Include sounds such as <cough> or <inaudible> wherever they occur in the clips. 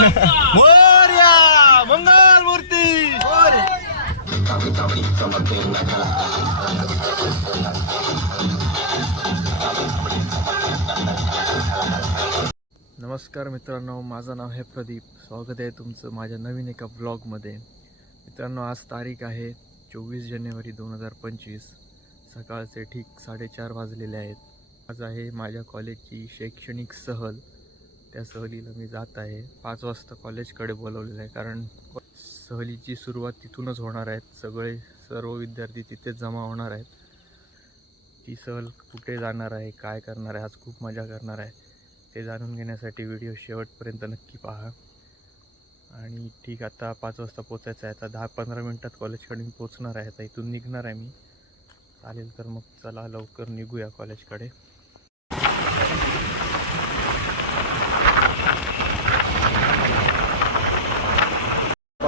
मोर्या मंगल मूर्ती. नमस्कार मित्रांनो माझं नाव आहे प्रदीप. स्वागत आहे तुमचं माझ्या नवीन एका ब्लॉगमध्ये मित्रांनो आज तारीख आहे चोवीस जानेवारी दोन हजार पंचवीस. सकाळचे ठीक साडेचार वाजलेले आहेत. आज आहे माझ्या कॉलेजची शैक्षणिक सहल. त्या सहलीला मी जात आहे. पाच वाजता कॉलेजकडे बोलवलेलं आहे कारण सहलीची सुरुवात तिथूनच होणार आहेत सगळे सर्व विद्यार्थी तिथेच जमा होणार आहेत. ती सहल कुठे जाणार आहे काय करणार आहे आज खूप मजा करणार आहे. ते जाणून घेण्यासाठी व्हिडिओ शेवटपर्यंत नक्की पहा. आणि ठीक आता पाच वाजता पोचायचं आहे. आता दहा पंधरा मिनटात कॉलेजकडे मी पोचणार आहे. आता इथून निघणार आहे मी. चालेल तर मग चला लवकर निघूया कॉलेजकडे.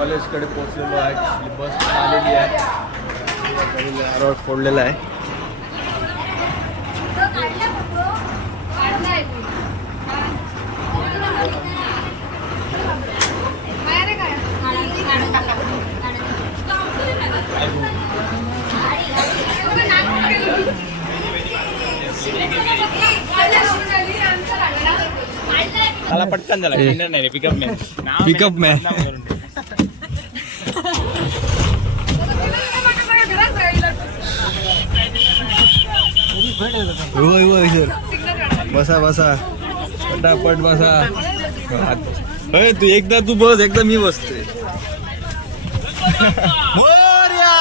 कॉलेजकडे पोचलेलो आहे. बस आलेली आहे. रोड फोडलेला आहे. मला पटकन झाला. नाही रे पिकअप मॅन होय होय सर. बसा बसा. पटापट बसा. होय तू एकदा तू बस एकदा मी बसते मोर्या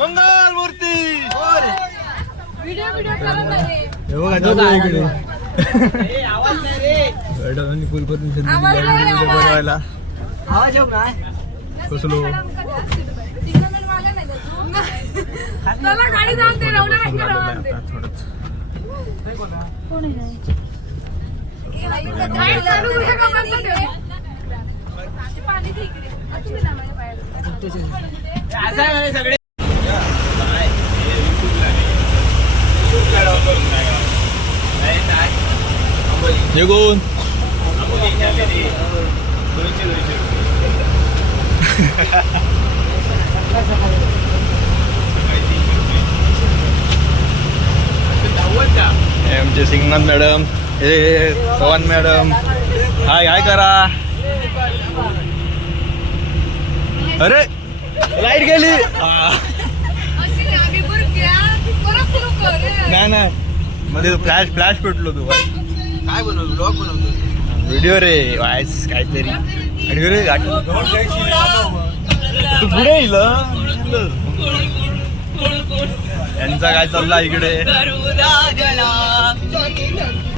मंगल मूर्ती मॅडमांनी फुल परमिशन. बनवायला कसलो चला गाडी जाऊन ते आहे सगळे हे कोण हे आमचे सिंगनाथ मॅडम हे पवन मॅडम. हाय हाय करा. अरे लाइट गेली. नाही. नाही. मध्ये फ्लॅश फ्लॅश पेटलो तू. काय बनवतो? ब्लॉग बनवतो. व्हिडिओ रे वायस काहीतरी. व्हिडिओ रे तू पुढे येईल यांचा काय चालला इकडे? 再给点。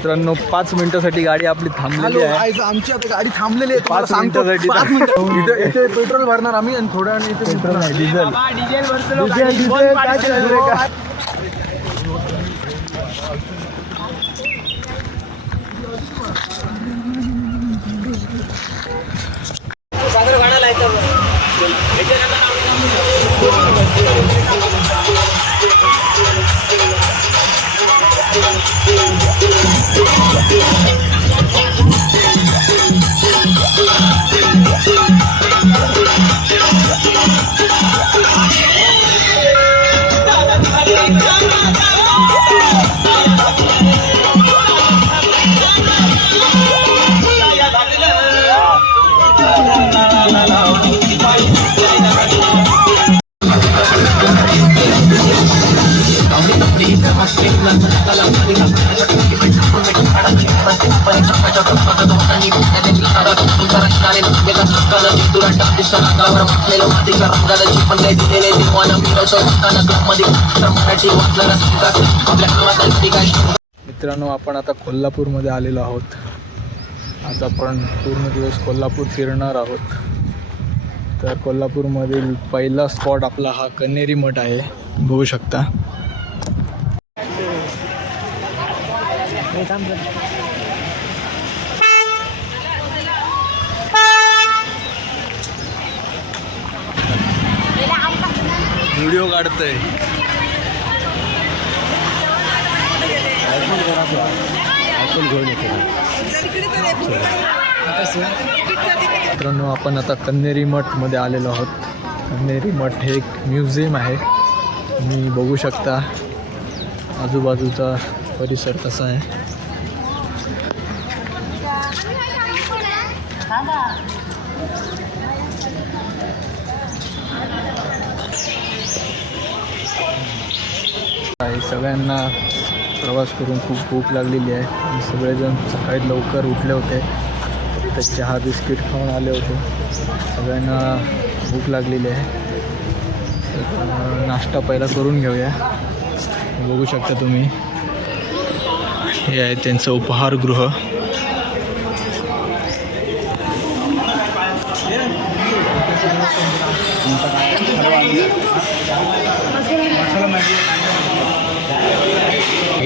मित्रांनो पाच मिनिटासाठी गाडी आपली थांबलेली आहे. आमची आता गाडी थांबलेली आहे. पाच तुम्हाला सांगतो. मिनिटासाठी पाच मिनिटं इथे इथे पेट्रोल भरणार आम्ही आणि थोड्या वेळाने इथे पेट्रोल नाही डिझेल डिझेल भरतो डिझेल डिझेल काय? मित्रांनो आपण आता कोल्हापूरमध्ये आलेलो आहोत. आज आपण पूर्ण दिवस कोल्हापूर फिरणार आहोत. तर कोल्हापूरमधील पहिला स्पॉट आपला हा कन्हेरी मठ आहे. बघू शकता. व्हिडिओ काढतोय. मित्रांनो आपण आता कन्हेरी मठमध्ये आलेलो आहोत. कन्हेरी मठ हे एक म्युझियम आहे. तुम्ही बघू शकता. आजूबाजूचा परिसर कसा आहे आहे सगळ्यांना प्रवास करून खूप भूक लागलेली आहे. आणि सगळेजण सकाळी लवकर उठले होते. तर चहा बिस्किट खाऊन आले होते. सगळ्यांना भूक लागलेली आहे. नाश्ता पहिला करून घेऊया. बघू शकता तुम्ही. हे आहे त्यांचं उपहारगृह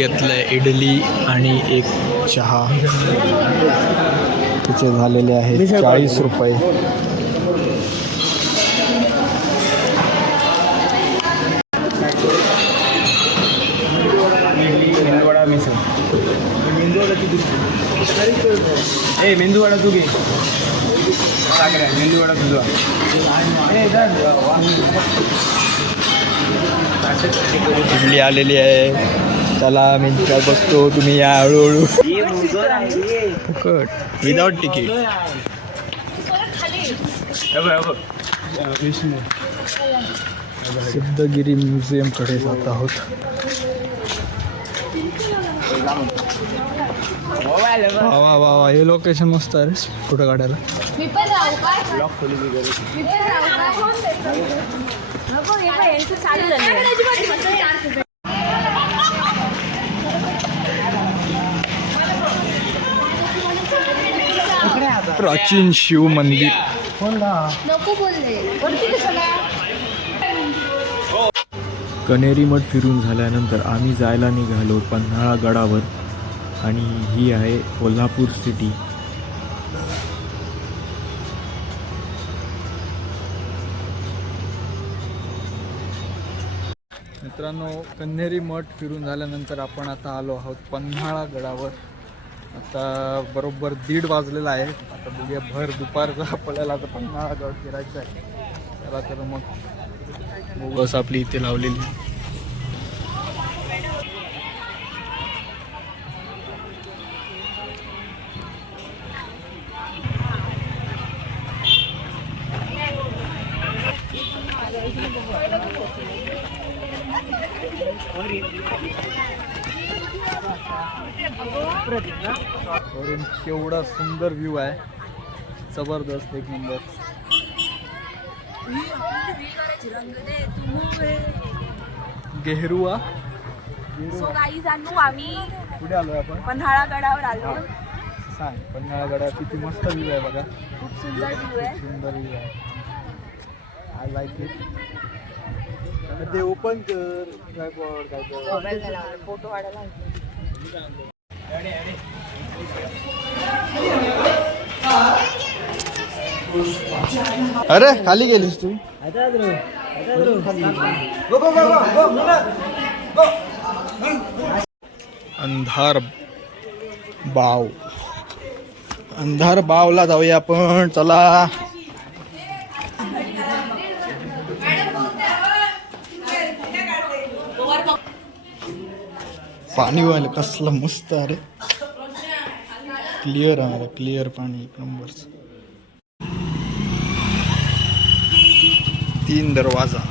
घेतलंय इडली आणि एक चहा. तिचे झालेले आहे चाळीस रुपये. मेंदूवडा मिसळ मेंदूवडा किती ए मेंदूवडा तू घे. साखर मेंदूवडा तुझा. इडली आलेली आहे. चला मी काय बसतो. तुम्ही या हळूहळू. फुकट. विदाउट तिकीट सिद्धगिरी म्युझियमकडे जात आहोत. वा वा वा वा. हे लोकेशन मस्त आहे रे फोटो काढायला मी पण राहू काय मी पण राहू काय नको हे बाई, यांचं चालू झालं प्राचीन शिव मंदिर. कनेरी मठ फिरून झाल्यानंतर आम्ही जायला निघालो पन्हाळा गडावर आणि ही आहे कोल्हापूर सिटी. मित्रांनो कन्हेरी मठ फिरून झाल्यानंतर आपण आता आलो आहोत पन्हाळा गडावर. आता बरोबर दीड वाजलेला आहे. आता बघूया भर दुपारचा आपल्याला आता पन्हाळा गड फिरायचा आहे. चला तर मग. बोगस आपली इथे लावलेली आहे. वरून केवढा सुंदर व्ह्यू आहे. जबरदस्त एक नंबर गेहरुआ. सो आम्ही. कुठे आलोय आपण? पन्हाळा गडावर आलो सांग पन्हाळा गडा किती मस्त व्ह्यू आहे बघा. खूप सुंदर व्ह्यू आहे. सुंदर व्ह्यू आहे. आय लाईक इट ते ओपन कर. फोटो काढायला. अरे खाली गेलीस तू. अंधार बाव. अंधार बावला जाऊया आपण. चला. पाणी व्हायला कसलं मस्त अरे. क्लिअर आम्हाला क्लिअर पाणी एक तीन दरवाजा.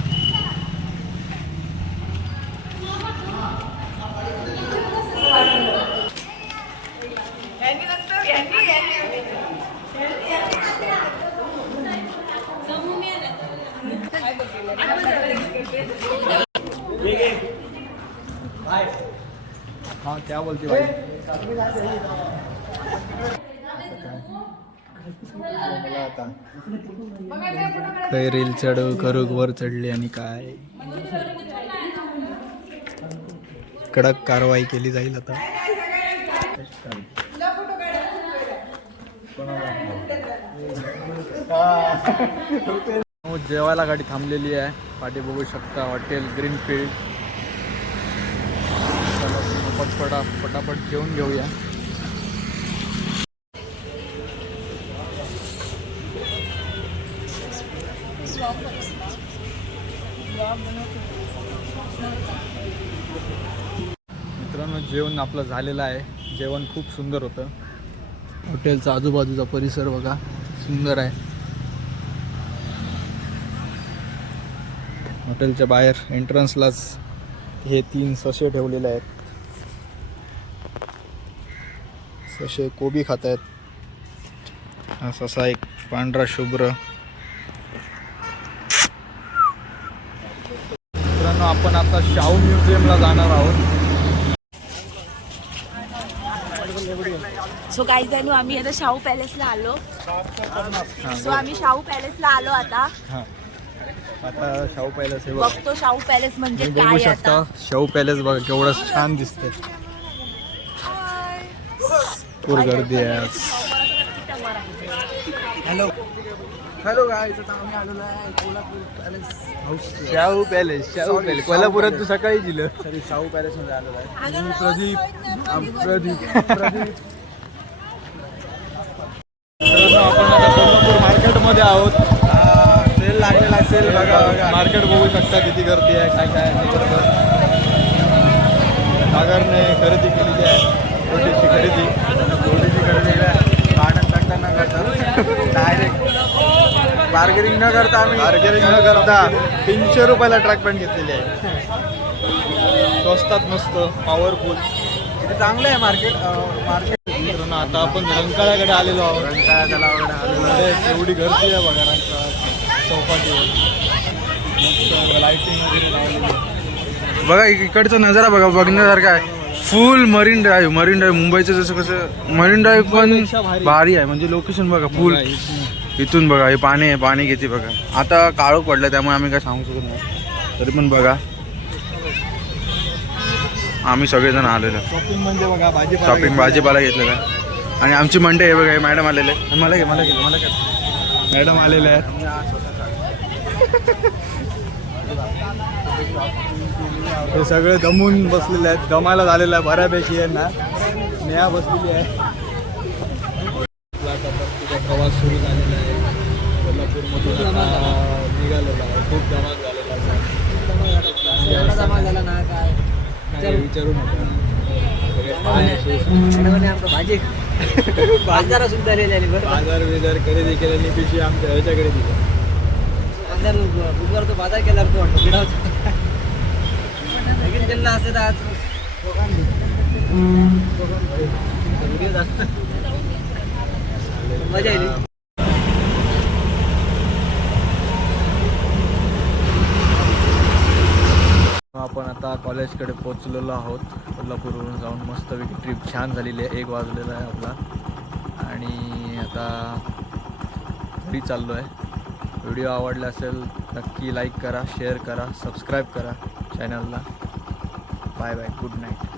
हा त्या बोलते भाई काही रील चढ करूक वर चढली आणि काय? कडक कारवाई केली जाईल आता. <laughs> जेवायला गाडी थांबलेली आहे. पाठी बघू शकता हॉटेल ग्रीनफील्ड. पटपटा पटापट जेवून घेऊया. जेवण आपलं झालेलं आहे. जेवण खूप सुंदर होतं. हॉटेलचा आजूबाजूचा परिसर बघा सुंदर आहे. हॉटेलच्या बाहेर एंट्रन्सलाच हे तीन सशे ठेवलेले आहेत. सशे कोबी खात आहेत. हा ससा एक पांढरा शुभ्र. मित्रांनो आपण आता शाहू म्युझियमला जाणार आहोत. सो काही जण आम्ही आता शाहू पॅलेसला आलो. सो आम्ही शाहू पॅलेसला आलो आता. हा. आता शाहू पॅलेस हे बघा. बघतो शाहू पॅलेस म्हणजे बघू काय शकता आता शाहू पॅलेस बघा केवढं छान दिसतंय. पूर गर्दी आहे. हॅलो काय इथं आम्ही आलेलो आहे Kolhapur palace Shahu palace Shahu Sorry, palace Shahu कोल्हापुरात तू पॅलेस. सकाळी दिलं सॉरी शाहू पॅलेस मध्ये आलेलो आहे. मी प्रदीप. आम- प्रदीप प्रदीप. <laughs> मार्केटमध्ये आहोत. सेल लागलेला सेल बघा बघा मार्केट बघू शकता किती गर्दी आहे काय काय. सागरने खरेदी केलेली आहे छोटीशी खरेदी. थोडीशी खरेदी गार्डन तंटा न करता डायरेक्ट. बार्गेनिंग न करता आम्ही. मार्केटिंग न करता तीनशे रुपयाला ट्रॅक पॅन्ट घेतलेली आहे. स्वस्तात मस्त पॉवरफुल इथे चांगलं आहे मार्केट मार्केट मित्रांनो आता आपण रंकाळ्याकडे आलेलो आहोत रंकाळा तलावाकडे आलेलो आहे. एवढी गर्दी आहे बघा रंकाळा चौपाटीवर मस्त लाईटिंग वगैरे लावलेली. बघा इकडचा नजारा बघा बघण्यासारखा आहे full Marine Drive Marine Drive मुंबईचं जसं कसं मरीन ड्राईव्ह पण भारी. आहे म्हणजे लोकेशन बघा फुल इथनं. बघा हे पाणी आहे पाणी किती बघा आता काळो पडलं त्यामुळे आम्ही काय सांगू शकत नाही तरी पण बघा आम्ही सगळेजण आलेलो शॉपिंग म्हणजे बघा भाजीपाला शॉपिंग भाजीपाला घेतलेला आहे. आणि आमची मंडई आहे बघा हे मॅडम आलेले मला घे मला घे मला घे. मॅडम आलेले आहेत. हे सगळे दमून बसलेले आहेत. दमायला झालेलं आहे बऱ्यापैकी यांना. नेहा बसलेली आहे. प्रवास सुरू झालेला आहे. कोल्हापूरमधून निघालेला आहे. खूप जमा झालेला आहे. काय? विचारू नका. सगळे पाण्याचे बाजार सुद्धा लिहिलेली बरं बाजार बिजार खरेदी केल्याने पिशवी आमच्या ह्याच्याकडे दिली. बाजार बुधवार तो बाजार केला तो वाटतं गिडाव लगीन केलं असं तर आज व्हिडिओ जास्त मजा येईल आपण आता कॉलेजकडे पोचलेलो आहोत. कोल्हापूरवरून जाऊन मस्तपैकी ट्रिप छान झालेली आहे. एक वाजलेला आहे आपला. आणि आता घरी चाललो आहे व्हिडिओ आवडला असेल नक्की लाईक करा शेअर करा सबस्क्राईब करा चॅनलला बाय बाय गुड नाईट